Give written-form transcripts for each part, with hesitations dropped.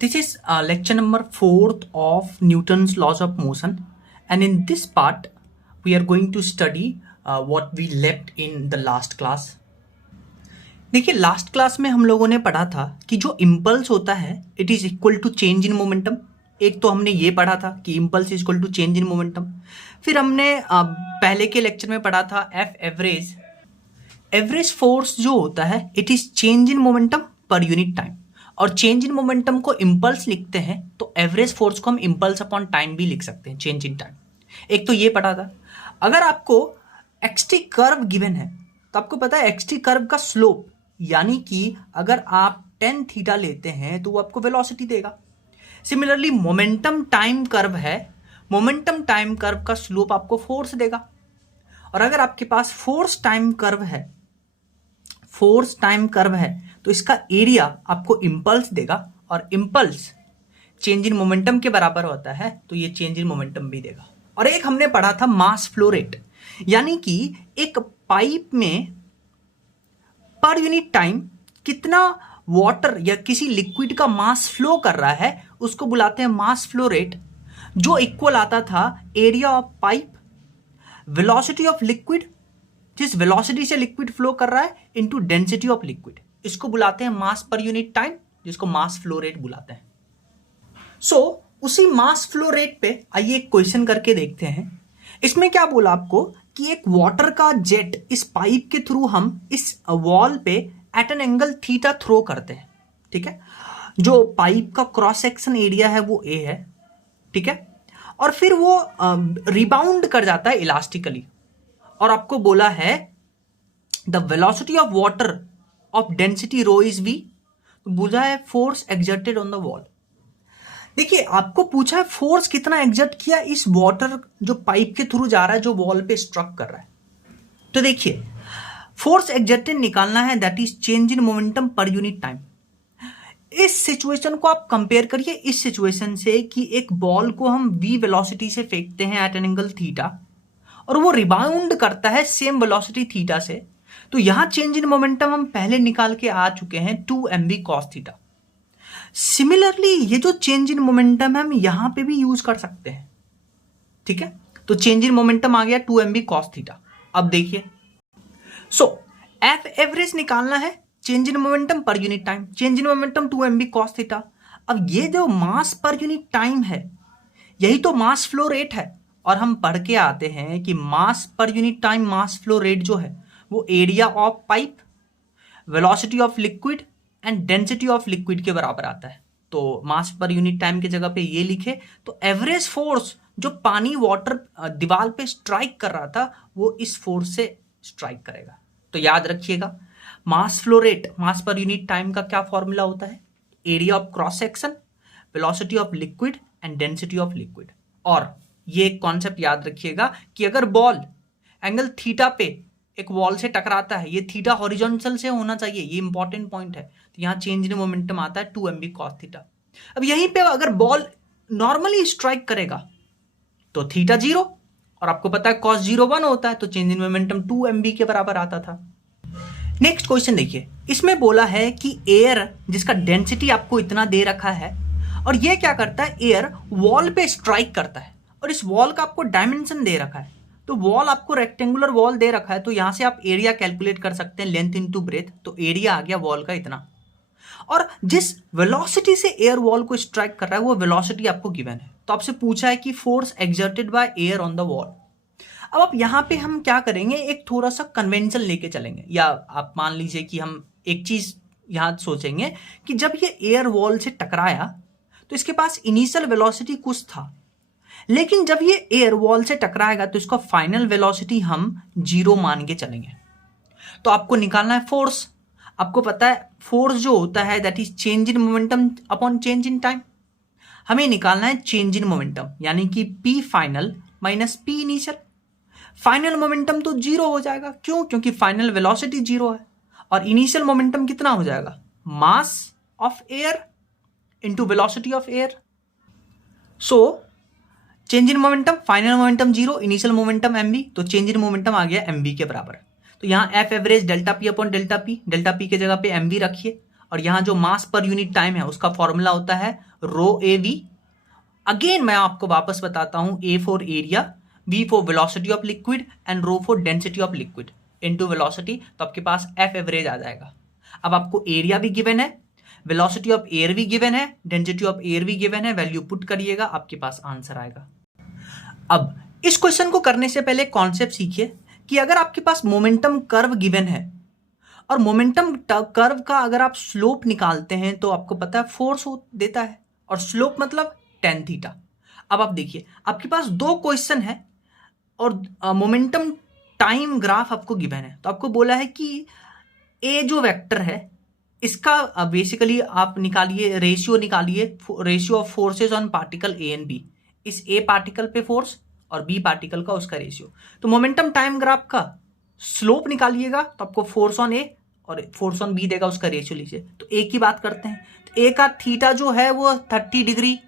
This is lecture number 4th of Newton's laws of motion, and in this part we are going to study what we left in the last class. देखिए last class में हम लोगों ने पढ़ा था कि जो impulse होता है it is equal to change in momentum. एक तो हमने ये पढ़ा था कि impulse is equal to change in momentum. फिर हमने पहले के लेक्चर में पढ़ा था एफ एवरेज। एवरेज फोर्स जो होता है it is change in momentum पर यूनिट टाइम, और चेंज इन मोमेंटम को इम्पल्स लिखते हैं तो एवरेज फोर्स को हम इम्पल्स अपॉन टाइम भी लिख सकते हैं, चेंज इन टाइम। एक तो ये पढ़ा था। अगर आपको एक्सटी कर्व गिवन है तो आपको पता है एक्सटी कर्व का स्लोप, यानी कि अगर आप टेन थीटा लेते हैं तो वो आपको वेलोसिटी देगा। सिमिलरली मोमेंटम टाइम कर्व है, मोमेंटम टाइम कर्व का स्लोप आपको फोर्स देगा। और अगर आपके पास फोर्स टाइम कर्व है, फोर्स टाइम कर्व है तो इसका एरिया आपको इंपल्स देगा, और इंपल्स चेंज इन मोमेंटम के बराबर होता है तो ये चेंज इन मोमेंटम भी देगा। और एक हमने पढ़ा था मास फ्लो रेट, यानी कि एक पाइप में पर यूनिट टाइम कितना वाटर या किसी लिक्विड का मास फ्लो कर रहा है उसको बुलाते हैं मास फ्लो रेट, जो इक्वल आता था area of pipe, velocity of liquid, जिस वेलोसिटी से लिक्विड फ्लो कर रहा है, इनटू डेंसिटी ऑफ लिक्विड। इसको बुलाते हैं मास पर यूनिट टाइम, जिसको मास फ्लो रेट बुलाते हैं। उसी मास फ्लो रेट पे आइए एक क्वेश्चन करके देखते हैं। इसमें क्या बोला आपको कि एक वाटर का जेट इस पाइप के थ्रू हम इस वॉल पे at an angle theta throw करते हैं, ठीक है। जो पाइप का क्रॉस सेक्शन एरिया है वो ए है, ठीक है। और फिर वो रिबाउंड कर जाता है इलास्टिकली, और आपको बोला है the velocity of water of density rho is v, बोला है force exerted on the wall. देखिए आपको पूछा है फोर्स कितना एक्सर्ट किया इस वाटर जो पाइप के थ्रू जा रहा है, जो वॉल पे स्ट्रक कर रहा है। तो देखिए फोर्स एक्सर्टेड निकालना है, that is change in momentum पर यूनिट टाइम। इस सिचुएशन को आप कंपेयर करिए इस सिचुएशन से कि एक बॉल को हम v वेलोसिटी से फेंकते हैं एट एन एंगल थीटा, और वो रिबाउंड करता है सेम वेलोसिटी थीटा से। तो यहां चेंज इन मोमेंटम हम पहले निकाल के आ चुके हैं 2mv cos थीटा। सिमिलरली ये जो चेंज इन मोमेंटम है हम यहां पे भी यूज कर सकते हैं, ठीक है। तो चेंज इन मोमेंटम आ गया 2mv cos थीटा। अब देखिए एफ एवरेज निकालना है, चेंज इन मोमेंटम पर unit time, change in momentum 2mv cos theta. अब ये जो मास पर यूनिट टाइम है यही तो मास फ्लो रेट है, और हम पढ़ के आते हैं कि मास पर unit time mass flow rate जो है वो area of pipe, velocity of liquid and density of liquid के बराबर आता है। तो मास पर यूनिट टाइम की जगह पे ये लिखे तो एवरेज फोर्स जो पानी वाटर दीवार पे स्ट्राइक कर रहा था वो इस फोर्स से स्ट्राइक करेगा। तो याद रखिएगा मास फ्लो रेट, मास पर यूनिट टाइम का क्या फॉर्मूला होता है, area of cross section, velocity of liquid and density of liquid. और ये एक कॉन्सेप्ट याद रखिएगा कि अगर बॉल एंगल थीटा पे एक वॉल से टकराता है, ये थीटा हॉरिजॉन्टल से होना चाहिए, ये इंपॉर्टेंट पॉइंट है। तो यहाँ चेंज इन मोमेंटम आता है 2mv cos थीटा। अब यहीं पे अगर बॉल नॉर्मली स्ट्राइक करेगा तो थीटा 0, और आपको पता है cos 0 1 होता है, तो चेंज इन मोमेंटम 2mv के बराबर आता था। नेक्स्ट क्वेश्चन देखिए, इसमें बोला है कि एयर जिसका डेंसिटी आपको इतना दे रखा है, और ये क्या करता है, एयर वॉल पे स्ट्राइक करता है, और इस वॉल का आपको डायमेंशन दे रखा है। तो वॉल आपको रेक्टेंगुलर वॉल दे रखा है, तो यहां से आप एरिया कैलकुलेट कर सकते हैं, लेंथ इनटू ब्रेथ। तो एरिया आ गया वॉल का इतना, और जिस वेलोसिटी से एयर वॉल को स्ट्राइक कर रहा है वो वेलोसिटी आपको गिवन है। तो आपसे पूछा है कि force exerted by air on the wall. अब आप यहां पे हम क्या करेंगे, एक थोड़ा सा कन्वेंशन लेके चलेंगे, या आप मान लीजिए कि हम एक चीज यहां सोचेंगे कि जब ये एयर वॉल से टकराया तो इसके पास इनिशियल वेलोसिटी कुछ था, लेकिन जब ये एयर वॉल से टकराएगा तो इसका फाइनल वेलोसिटी हम 0 मान के चलेंगे। तो आपको निकालना है फोर्स। आपको पता है फोर्स जो होता है that is change in momentum upon change in time. हमें निकालना है चेंज इन मोमेंटम, यानी कि P final minus P initial. Final momentum तो 0 हो जाएगा, क्यों, क्योंकि फाइनल वेलोसिटी 0 है, और इनिशियल मोमेंटम कितना हो जाएगा, mass of air into velocity of air. Change in momentum, final momentum 0, initial momentum mv, तो चेंज इन मोमेंटम आ गया mv के बराबर। तो यहाँ F average delta P upon delta P की जगह पे mv रखिए, और यहाँ जो मास पर यूनिट टाइम है उसका फॉर्मूला होता है रो ए वी। अगेन मैं आपको वापस बताता हूं, A for area, v for velocity of liquid and rho for density of liquid into velocity, तो आपके पास एफ एवरेज आ जाएगा। अब आपको एरिया भी गिवन है, वेलोसिटी ऑफ एयर भी गिवन है, डेंसिटी ऑफ एयर भी गिवन है, वैल्यू पुट करिएगा, आपके पास आंसर आएगा। अब इस क्वेश्चन को करने से पहले कॉन्सेप्ट सीखिए कि अगर आपके पास मोमेंटम कर्व गिवन है और मोमेंटम कर्व का अगर आप स्लोप निकालते हैं तो आपको पता है फोर्स देता है, और स्लोप मतलब tan थीटा। अब आप देखिए आपके पास दो क्वेश्चन है और मोमेंटम टाइम ग्राफ आपको गिवन है, तो आपको बोला है कि ए जो वेक्टर है इसका बेसिकली आप निकालिए, रेशियो निकालिए, ratio of forces on particle A and B, इस ए पार्टिकल पे फोर्स और बी पार्टिकल का उसका रेशियो। तो मोमेंटम टाइम ग्राफ का स्लोप निकालिएगा तो आपको फोर्स ऑन ए और फोर्स ऑन बी देगा, उसका रेशियो लीजिए। तो ए की बात करते हैं, तो ए का थीटा जो है वो 30 डिग्री,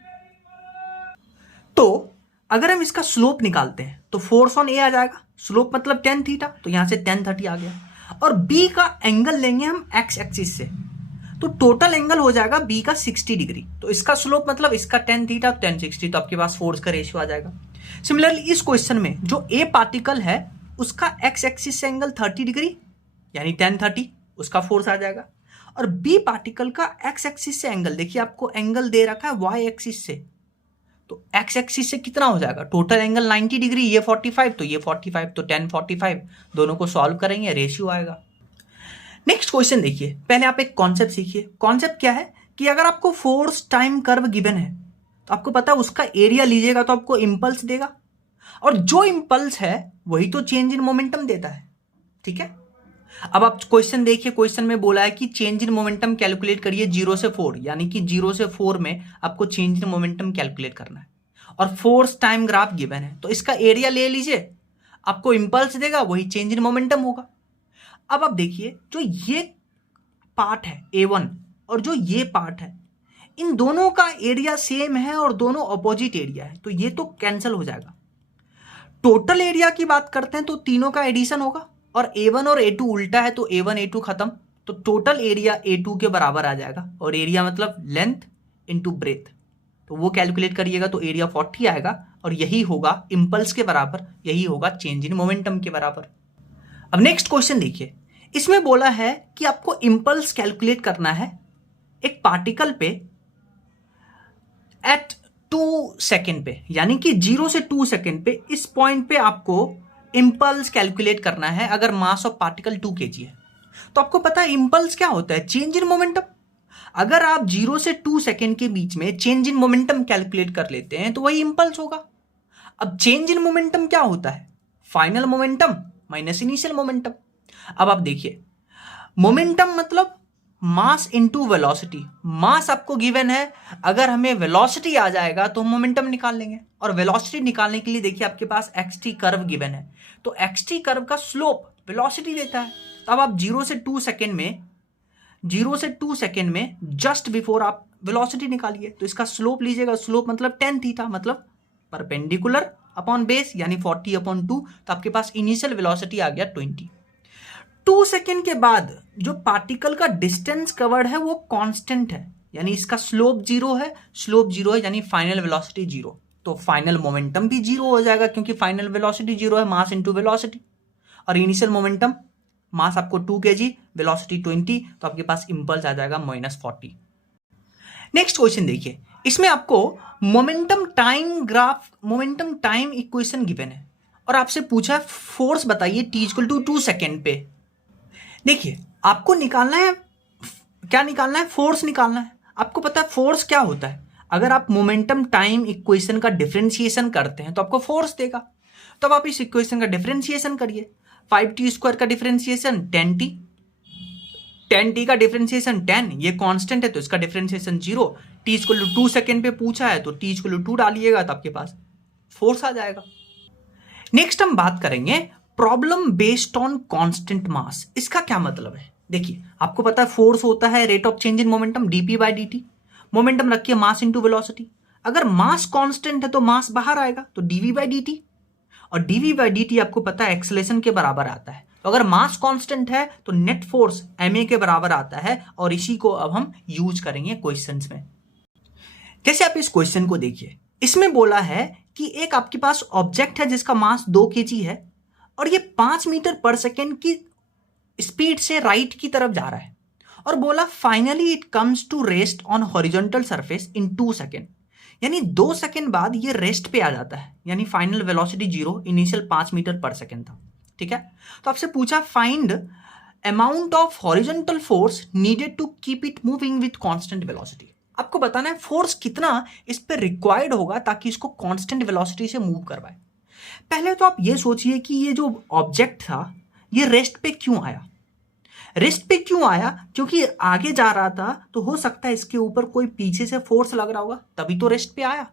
तो अगर हम इसका स्लोप निकालते हैं तो फोर्स ऑन ए आ जाएगा, स्लोप मतलब tan थीटा, तो यहां से tan 30 आ गया। और बी का एंगल लेंगे हम एक्स एक्सिस से, तो टोटल एंगल हो जाएगा बी का 60 डिग्री, तो इसका स्लोप मतलब इसका tan थीटा tan 60, तो आपके पास फोर्स का रेशियो आ जाएगा। सिमिलरली इस क्वेश्चन में जो ए पार्टिकल है उसका एक्स एक्सिस से एंगल 30 डिग्री यानी tan 30, उसका फोर्स आ जाएगा। और बी पार्टिकल का एक्स एक्सिस से एंगल, देखिए आपको एंगल दे रखा है वाई एक्सिस से, तो एक्स एक्सिस से कितना हो जाएगा, टोटल एंगल 90 डिग्री, ये 45 तो ये 45, तो tan 45, दोनों को सॉल्व करेंगे, रेशियो आएगा। नेक्स्ट क्वेश्चन देखिए, पहले आप एक कॉन्सेप्ट सीखिए। कॉन्सेप्ट क्या है कि अगर आपको फोर्स टाइम कर्व गिवन है तो आपको पता है उसका एरिया लीजिएगा तो आपको इंपल्स देगा, और जो इंपल्स है वही तो चेंज इन मोमेंटम देता है, ठीक है। अब आप क्वेश्चन देखिए, क्वेश्चन में बोला है कि चेंज इन मोमेंटम कैलकुलेट करिए 0 से 4, यानी कि 0 से 4 में आपको चेंज इन मोमेंटम कैलकुलेट करना है, और फोर्स टाइम ग्राफ गिवन है, तो इसका एरिया ले लीजिए, आपको इंपल्स देगा, वही चेंज इन मोमेंटम होगा। अब आप देखिए जो ये पार्ट है A1 और जो ये पार्ट है, इन दोनों का एरिया सेम है और दोनों अपोजिट एरिया है, तो ये तो कैंसिल हो जाएगा। टोटल एरिया की बात करते हैं तो तीनों का एडिशन होगा, और A1 और A2 उल्टा है तो A1 A2 खत्म, तो टोटल एरिया A2 के बराबर आ जाएगा, और एरिया मतलब लेंथ इनटू ब्रेथ, तो वो कैलकुलेट करिएगा तो एरिया 40 आएगा, और यही होगा इम्पल्स के बराबर, यही होगा चेंज इन मोमेंटम के बराबर। अब नेक्स्ट क्वेश्चन देखिए, इसमें बोला है कि आपको इम्पल्स कैलकुलेट करना है एक पार्टिकल पे एट 2 सेकेंड पे, यानी कि 0 से 2 सेकेंड पे, इस पॉइंट पे आपको इंपल्स कैलकुलेट करना है अगर मास ऑफ पार्टिकल 2 kg है। तो आपको पता है इंपल्स क्या होता है, चेंज इन मोमेंटम। अगर आप 0 से 2 सेकेंड के बीच में चेंज इन मोमेंटम कैलकुलेट कर लेते हैं तो वही इंपल्स होगा। अब चेंज इन मोमेंटम क्या होता है, final momentum minus initial momentum. अब आप देखिए मोमेंटम मतलब मास इनटू वेलोसिटी, मास आपको गिवन है, अगर हमें वेलोसिटी आ जाएगा तो हम मोमेंटम निकाल लेंगे, और वेलोसिटी निकालने के लिए देखिए आपके पास xt कर्व गिवन है, तो xt कर्व का स्लोप वेलोसिटी देता है। तो अब आप 0 से 2 सेकेंड में जस्ट बिफोर आप वेलोसिटी निकालिए, तो इसका स्लोप लीजिएगा, स्लोप मतलब tan थीटा, मतलब परपेंडिकुलर अपॉन बेस यानी 40/2, तो आपके पास इनिशियल वेलोसिटी आ गया 20। 2 सेकेंड के बाद जो पार्टिकल का डिस्टेंस कवर्ड है वो कांस्टेंट है, यानी इसका स्लोप 0 है, स्लोप 0 है, यानी फाइनल वेलोसिटी 0, तो फाइनल मोमेंटम भी 0 हो जाएगा क्योंकि फाइनल वेलोसिटी 0 है, मास इनटू वेलोसिटी। और इनिशियल मोमेंटम, मास आपको 2 kg, वेलोसिटी 20, तो आपके पास इंपल्स आ जाएगा -40। नेक्स्ट क्वेश्चन देखिए, इसमें आपको momentum time graph, momentum time equation given है, और आपसे पूछा है फोर्स बताइए t = 2 सेकेंड पे। देखिए आपको निकालना है, क्या निकालना है, फोर्स निकालना है। आपको पता है फोर्स क्या होता है, अगर आप मोमेंटम टाइम इक्वेशन का डिफरेंशिएशन करते हैं तो आपको फोर्स देगा, तब आप इस इक्वेशन का डिफरेंशिएशन करिए। 5t² का डिफरेंशिएशन 10t, 10t का डिफरेंशिएशन 10, ये कांस्टेंट है तो इसका डिफरेंशिएशन 0, t = 2 सेकेंड पे पूछा है तो t = 2 डालिएगा तो आपके पास फोर्स आ जाएगा। नेक्स्ट हम बात करेंगे problem based on constant mass. इसका क्या मतलब है, देखिए आपको पता है फोर्स होता है rate of change in momentum dp/dt, momentum रखिए मास इनटू वेलोसिटी। अगर मास कांस्टेंट है तो मास बाहर आएगा तो dv/dt, और dv/dt आपको पता है एक्सेलरेशन के बराबर आता है, तो अगर मास कांस्टेंट है तो नेट फोर्स ma के बराबर आता है, और इसी को अब हम यूज करेंगे क्वेश्चंस में। जैसे आप इस क्वेश्चन को देखिए, इसमें बोला है कि एक आपके पास ऑब्जेक्ट है जिसका मास 2 kg है और ये 5 मीटर पर सेकेंड की स्पीड से राइट की तरफ जा रहा है, और बोला finally it comes to rest on horizontal surface in 2 second, यानी 2 सेकेंड बाद ये रेस्ट पे आ जाता है, यानी final velocity 0, initial 5 meter per second था। ठीक है, तो आपसे पूछा find amount of horizontal force needed to keep it moving with constant velocity. आपको बताना है फोर्स कितना इस पे रिक्वायर्ड होगा ताकि इसको कांस्टेंट वेलोसिटी से मूव करवाए। पहले तो आप ये सोचिए कि ये जो ऑब्जेक्ट था ये रेस्ट पे क्यों आया। रेस्ट पे क्यों आया? क्योंकि आगे जा रहा था, तो हो सकता है इसके ऊपर कोई पीछे से फोर्स लग रहा होगा, तभी तो रेस्ट पे आया।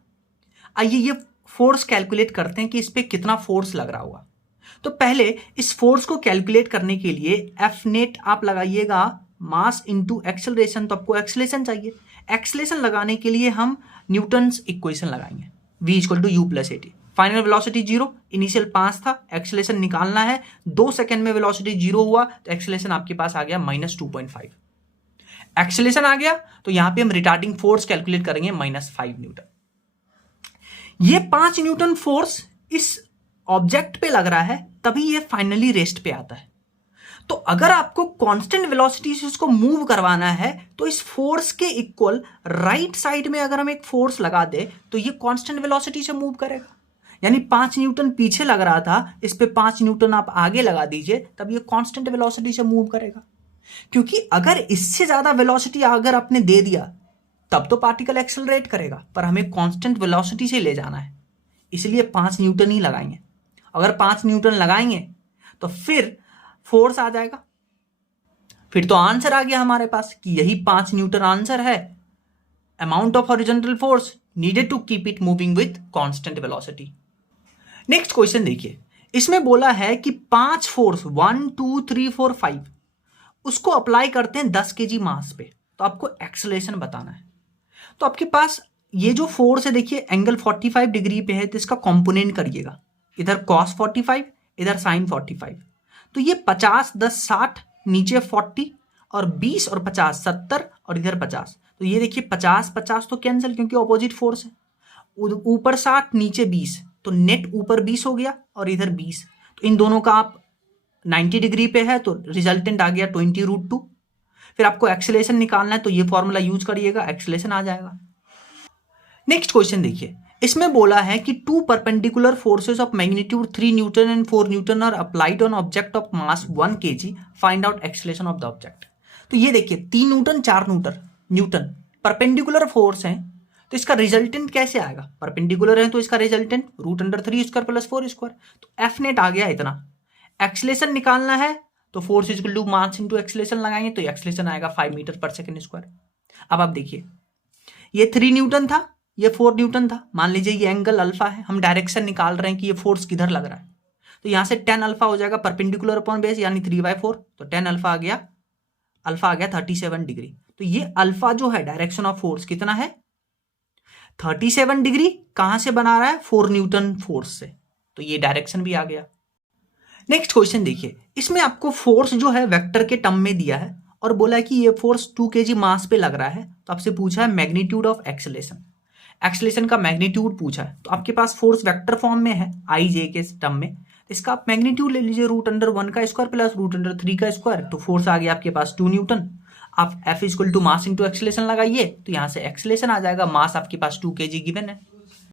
आइए ये फोर्स कैलकुलेट करते हैं कि इस पे कितना फोर्स लग रहा होगा। तो पहले इस फोर्स को कैलकुलेट करने के लिए एफ नेट आप लगाइएगा मास इंटू एक्सेलरेशन, तो आपको एक्सेलरेशन चाहिए। एक्सेलरेशन लगाने के लिए हम न्यूटन्स इक्वेशन लगाएंगे, v equal to u plus a t. Final velocity 0, initial 5 था, एक्सेलरेशन निकालना है, 2 सेकेंड में वेलोसिटी 0 हुआ तो एक्सेलरेशन आपके पास आ गया -2.5। एक्सेलरेशन आ गया तो यहां पे हम रिटार्डिंग फोर्स कैलकुलेट करेंगे -5 न्यूटन। ये 5 न्यूटन फोर्स इस ऑब्जेक्ट पे लग रहा है, तभी ये फाइनली रेस्ट पे आता है। तो अगर आपको कांस्टेंट वेलोसिटी से उसको मूव करवाना है तो इस फोर्स के इक्वल राइट साइड में अगर हम एक फोर्स लगा दे तो ये कांस्टेंट वेलोसिटी से मूव करेगा। यानी 5 न्यूटन पीछे लग रहा था, इस पे 5 न्यूटन आप आगे लगा दीजिए, तब ये कांस्टेंट वेलोसिटी से मूव करेगा। क्योंकि अगर इससे ज्यादा वेलोसिटी अगर आपने दे दिया तब तो पार्टिकल एक्सेलरेट करेगा, पर हमें कांस्टेंट वेलोसिटी से ले जाना है, इसलिए 5 न्यूटन ही लगाएंगे। अगर 5 न्यूटन लगाएंगे तो फिर फोर्स आ जाएगा। फिर तो आंसर आ गया हमारे पास कि यही 5 न्यूटन आंसर है, amount of horizontal force needed to keep it moving with constant velocity. Next question देखिए, इसमें बोला है कि 5 फोर्स 1 2 3 4 5 उसको अप्लाई करते हैं 10 kg मास पे, तो आपको एक्सेलरेशन बताना है। तो आपके पास ये जो फोर्स है देखिए एंगल 45 डिग्री पे है, तो इसका कॉम्पोनेंट करिएगा, इधर cos 45 इधर sin 45, तो ये 50 10 60 नीचे 40 और 20 और 50 70 और इधर 50, तो ये देखिए 50 50 तो कैंसिल क्योंकि ऑपोजिट फोर्स है, ऊपर 60 नीचे 20, तो नेट ऊपर 20 हो गया और इधर 20, तो इन दोनों का आप 90 डिग्री पे है तो रिजल्टेंट आ गया 20√2। फिर आपको एक्सेलरेशन निकालना है तो ये फॉर्मूला यूज करिएगा, एक्सेलरेशन आ जाएगा। नेक्स्ट क्वेश्चन देखिए, इसमें बोला है कि 2 perpendicular forces of magnitude 3 newton and 4 newton are applied on object of mass 1 kg, find out acceleration of the object. तो ये देखिए 3 न्यूटन 4 न्यूटन परपेंडिकुलर फोर्स है, तो इसका रिजल्टेंट कैसे आएगा? परपेंडिकुलर है तो इसका रिजल्टेंट √3² + 4², तो एफ नेट आ गया इतना। एक्सेलरेशन निकालना है तो force equal to mass into acceleration लगाएंगे तो एक्सेलरेशन आएगा 5 मीटर पर सेकेंड स्क्वायर। अब आप देखिए ये 3 न्यूटन था, ये 4 न्यूटन था, मान लीजिए ये एंगल अल्फा है, हम डायरेक्शन निकाल रहे हैं कि ये फोर्स किधर लग रहा है, तो यहां से tan अल्फा हो जाएगा परपेंडिकुलर अपॉन बेस यानी 3/4, तो tan अल्फा आ गया 37 डिग्री। तो ये अल्फा जो है डायरेक्शन ऑफ फोर्स कितना है 37 डिग्री, कहां से बना रहा है 4 न्यूटन फोर्स से, तो ये डायरेक्शन भी आ गया। नेक्स्ट क्वेश्चन देखिए, इसमें आपको फोर्स जो है वेक्टर के टर्म में दिया है और बोला है कि ये फोर्स 2 kg मास पे लग रहा है, तो आपसे पूछा है मैग्नीट्यूड ऑफ एक्सेलरेशन। एक्सेलरेशन का मैग्नीट्यूड पूछा है, तो आपके पास फोर्स वेक्टर फॉर्म में है i/j के टर्म में, इसका आप मैग्नीट्यूड ले लीजिए √1² प्लस √3², तो फोर्स आ गया आपके पास 2 न्यूटन। आप F equal to mass into acceleration लगाइए तो यहां से एक्सेलरेशन आ जाएगा, मास आपके पास 2 kg गिवन है।